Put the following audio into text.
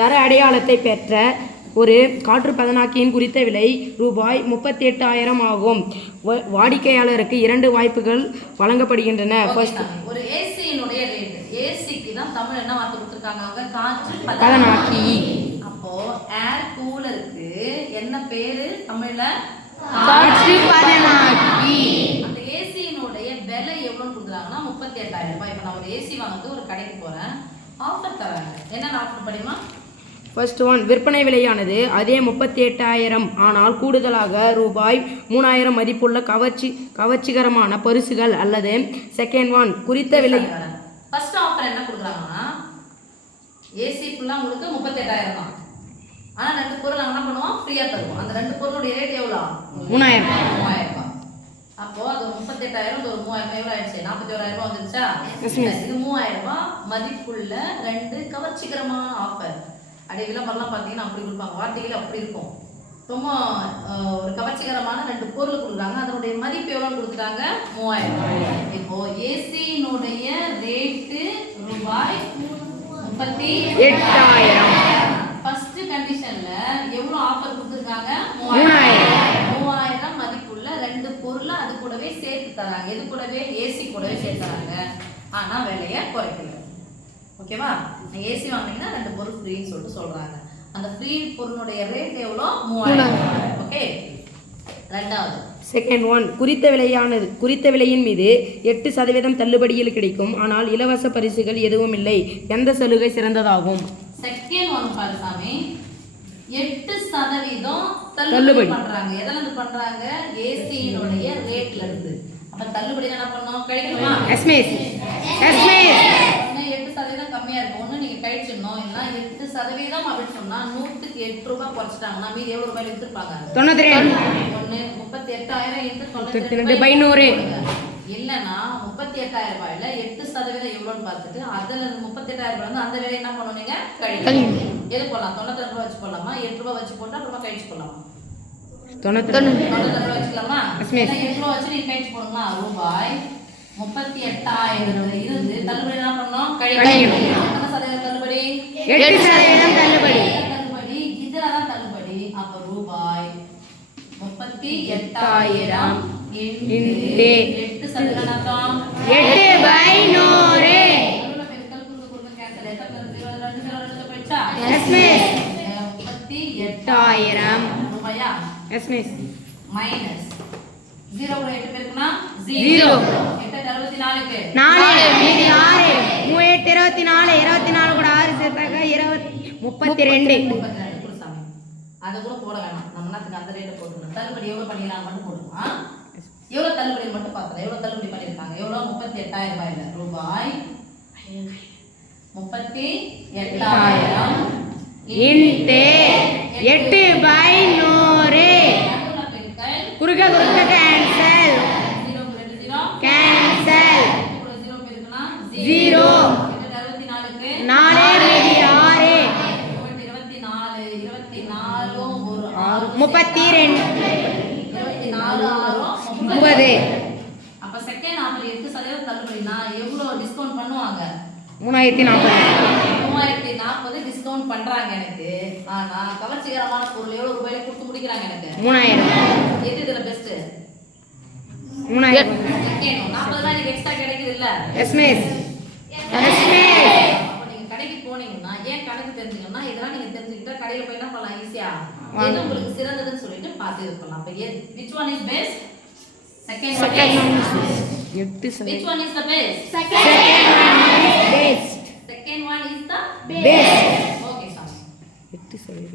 தர அடையாளத்தை பெற்ற ஒரு காற்றுப்பதனாக்கியின் குறித்த விலை ரூபாய் 38,000 ஆகும். வாடிக்கையாளருக்கு 2 வாய்ப்புகள் வழங்கப்படுகின்றன. ஒரு ஏசியினுடைய ரேட், ஏசிக்கு தான் தமிழ் என்ன வார்த்தை கொடுத்திருக்காங்க அவங்க? காற்றுப்பதனாக்கி. அப்போ ஏர் கூலருக்கு என்ன பேரு தமிழ்ல? காற்றுப்பதனாக்கி. அந்த ஏசியினுடைய விலை எவ்வளவுன்னு கொடுக்குறாங்கன்னா 38,000 ரூபாய். இப்போ நான் ஒரு ஏசி வாங்கிட்டு ஒரு கடைக்கு போறேன், ஆஃபர் தராங்க. என்ன ஆஃபர் படிமா? ஃபர்ஸ்ட் ஒன், விற்பனை விலையானது அதே 38,000, ஆனால் கூடுதலாக ரூபாய் 3,000 மதிப்புள்ள கவர்ச்சிகரமான பரிசுகள் அல்லது செகண்ட் ஒன், குறித்த விலை. ஃபர்ஸ்ட் ஆஃபர் என்ன கொடுக்குறாங்கன்னா ஏசி ஃபுல்லாக உங்களுக்கு 38,000 தான். ஆனால் 2 பொருள் நாங்கள் என்ன பண்ணுவோம்? ஃப்ரீயாக தருவோம். அந்த 2 பொருளுடைய ரேட் எவ்வளோ? 3,000. அப்போ அது 38,000, ஒரு 3,000 எவ்வளோ ஆயிடுச்சு? 41,000 ரூபாய் வந்துருச்சா? இது 3,000 ரூபாய் மதிப்புள்ள 2 கவர்ச்சிகரமான ஆஃபர். அப்படியே விளம்பரம்லாம் பார்த்தீங்கன்னா அப்படி கொடுப்பாங்க, வார்த்தைகள் அப்படி இருக்கும். ரொம்ப ஒரு கவர்ச்சிகரமான 2 பொருள் கொடுக்குறாங்க. அதனுடைய மதிப்பு எவ்வளோன்னு கொடுத்துட்டாங்க? 3,000. இப்போ ஏசியினுடைய ரேட்டு ரூபாய் 38,000. ஃபர்ஸ்ட் கண்டிஷன்ல எவ்வளோ ஆஃபர் கொடுத்துருக்காங்க? 3,000 மதிப்புள்ள 2 பொருள் அது கூடவே சேர்த்து தராங்க. எது கூடவே? ஏசி கூடவே சேர்த்து தராங்க. ஆனால் விலையை குறைக்கல. ஓகேவா? நீங்கள் ஏசி வாங்கினீங்கன்னா 2 பொருள் ஃப்ரீன்னு சொல்லிட்டு சொல்கிறாங்க. அந்த ஃப்ரீ பொருளுடைய ரேட் எவ்வளோ? 3,000. ஓகே. ரெண்டாவது செகண்ட் ஒன், குறித்த விலையின் மீது 8% தள்ளுபடியில் கிடைக்கும், ஆனால் இலவச பரிசுகள் எதுவும் இல்லை. எந்த சலுகை சிறந்ததாகும்? செகண்ட் ஒன் பாரு சாமி, 8% தள்ளுபடி பண்றாங்க. எதுல இருந்து பண்றாங்க? ஏசியினுடைய ரேட்ல இருந்து. அப்ப தள்ளுபடி என்ன பண்ணோம்? கழிக்கணுமா? எஸ்மேஸ் 8% கம்மியா இருக்கு, ஒண்ணு நீங்க கழிச்சிடணும். இல்ல 8% அப்படின்னு சொன்னா 100க்கு 8 ரூபாய் குறைச்சிட்டாங்கன்னா மீதி எவ்வளவு ரூபாய் எடுத்துப்பாங்க? 92. ஒண்ணு 38,000 into 92/100. இல்லைன்னா 38,000 ரூபாயில 8% எவ்வளோன்னு பார்த்துட்டு அதுல 38,000 ரூபாய் வந்து அந்த வேலையை என்ன பண்ணுவீங்க? கழிக்கணும். எது போடலாம்? 92 ரூபாய் வச்சு போடலாமா? 8 ரூபாய் வச்சு போட்டா அப்புறமா கழிச்சு போடலாமா? 92 வச்சுக்கலாமா? 8 ரூபாய் வச்சு நீங்க கழிச்சு போடுங்களா? ரூபாய் 38,000 இருந்து தள்ளுபடி என்ன பண்ணணும்? கழிக்கணும். எத்தனை சதவீதம் தள்ளுபடி? 8% தள்ளுபடி. இதுலதான் தள்ளுபடி. அப்ப ரூபாய் 38,000 8 சதவீதம் 8/100. ரூபாயா? மைனஸ் 0 8 பேருக்குனா 0. 8 64க்கு 4 மீதி 6. 3 8 24. 24 கூட 6 சேர்த்தாக்க 32. குருசாமி அத கூட போட வேணாம். நம்ம நாட்டுக்கு அந்த ரேட் போட்டுறோம். தள்ளுபடி எவ்வளவு பண்ணிரலாம் மட்டும் போடுமா? எவ்வளவு தள்ளுபடி மட்டும் பார்த்தா எவ்வளவு தள்ளுபடி பண்ணிருக்காங்க? எவ்வளவு? 38,000 ரூபாயில ரூபாய் 38,000 into 8/100. குறுக்க கேன்சல். 0 4 மீதி 6. 24 ஒரு 32 30. அப்ப செகண்ட் ஆஃபர் 8% தள்ளுபடினா எவ்வளவு டிஸ்கவுண்ட் பண்ணுவாங்க? 3,040 டிஸ்கவுண்ட் பண்றாங்க எனக்கு. ஆனா கவர்ச்சிகரமான பொருள் எவ்வளவு ரூபாயில கொடுத்து முடிக்கிறாங்க எனக்கு? 3,000. எது இதுல பெஸ்ட்? 3,000. செகண்ட் 40 ரூபாய்க்கு எக்ஸ்ட்ரா கிடைக்குது இல்ல? எஸ்மேஸ். அப்ப நீங்க கடைக்கு போனீங்கன்னா ஏன் கணக்கு தெரிஞ்சுக்கணும்னா இதெல்லாம் நீங்க தெரிஞ்சுக்கிட்டா கடையில போய் என்ன பண்ணலாம்? ஈஸியா எது உங்களுக்கு சிறந்ததுன்னு சொல்லிட்டு பார்த்து இது பண்ணலாம். அப்ப which one is best? Second one is 8%. which one is the best? Second one is best. Second one is the Best. Okay, sorry. 8%.